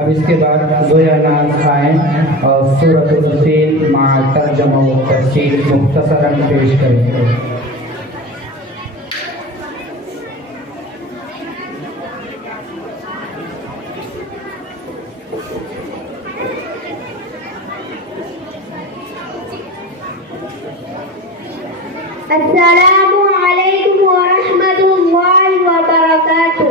اب اس کے بعد دو اعلان آئیں اور سورۃ الفیل مع ترجمہ و تفسیر مختصراً پیش کریں. السلام علیکم ورحمۃ اللہ وبرکاتہ.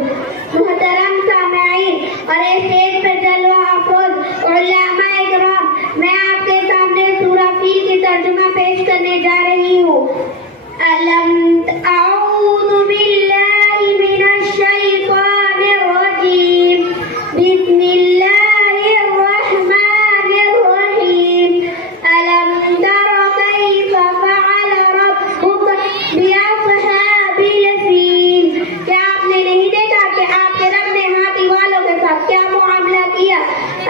محترم سامعین اور اسٹیج پر جلوہ افروز علماء کرام، میں آپ کے سامنے سورہ فیل کی ترجمہ پیش کرنے جا رہی ہوں. اعوذ باللہ من الشیطان الرجیم. بسم اللہ الرحمن الرحیم. الم تر کیف فعل ربک بأصحاب الفیل. کیا آپ نے نہیں دیکھا کہ آپ کے رب نے ہاتھی والوں کے ساتھ کیا معاملہ کیا؟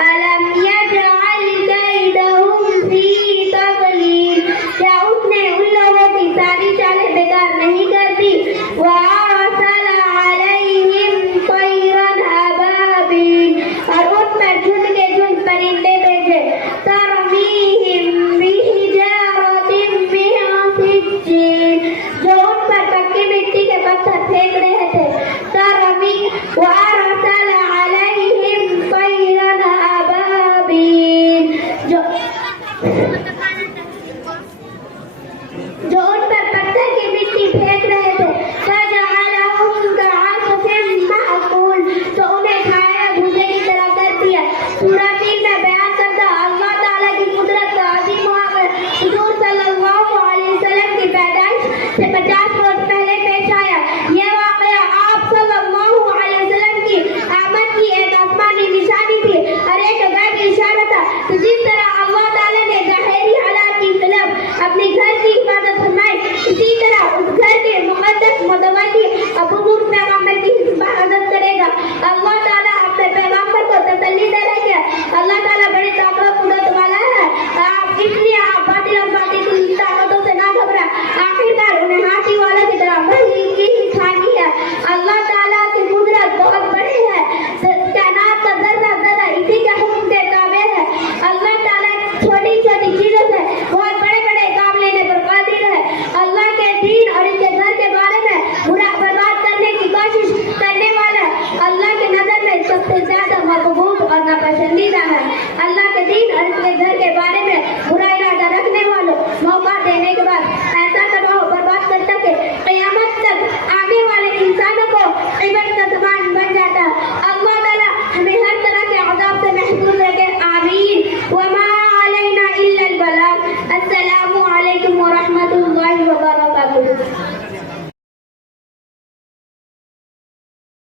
الم یجعل کیدہم فی تضلیل. کیا اس نے ان لوگوں کی ساری چالیں بیکار نہیں کر دی؟ وارسل علیہم طیرا ابابیل. اور ان پر جھنڈ کے جھنڈ پرندے بھیجے. ترمیہم بحجارۃ من سجیل. جو ان پر پکی مٹی کے پتھر پھینک رہے تھے. وارسل علیہم طیرا ابابیل. جو ان پر پتھر کی مٹی پھینک رہے تھے. فجعلہم کعصف مأکول. تو انہیں کھایا بھوسے کی طرح کر دیا. سورہ فیل میں بیان کردہ اللہ تعالیٰ کی قدرت کا عظیم واقعہ حضور صلی اللہ علیہ وسلم کی پیدائش سے 50 روز پہلے پیش آیا. یہ واقعہ آپ صلی اللہ علیہ وسلم کی آمد کی ایک آسمانی نشانی تھی اور ایک غیبی اشارہ تھا. جس طرح اللہ تعالیٰ نے ظاہری حالات کی خلاف اپنے گھر کی حفاظت فرمائی، اسی طرح اس گھر کے مقدس متولی ابو نور پیغمبر کی حفاظت کرے گا. اللہ تعالیٰ اپنے پیغمبر کو تسلی دے رہے ہیں. اللہ تعالیٰ بڑی طاقت و قدرت والا ہے. اس لیے آپ باطل اور باطل کی طاقتوں سے نہ گھبرائیں. آخرکار انہیں ہاتھی والوں کی طرح وہی کی ہی کھانی ہے. اللہ تعالیٰ کی قدرت بہت بڑی ہے. کائنات کا ذرہ ذرہ اسی کے حکم کے تابع ہے. اللہ تعالیٰ چھوٹی چھوٹی چیزوں سے بہت بڑے بڑے کام لینے پر قادر ہے. اللہ کے دین اور اس کے گھر کے بارے میں برا برباد کرنے کی کوشش کرنے والا اللہ کی نظر میں سب سے زیادہ محبوب اور ناپسندیدہ ہے. اللہ کے دین اور اس کے گھر کے بارے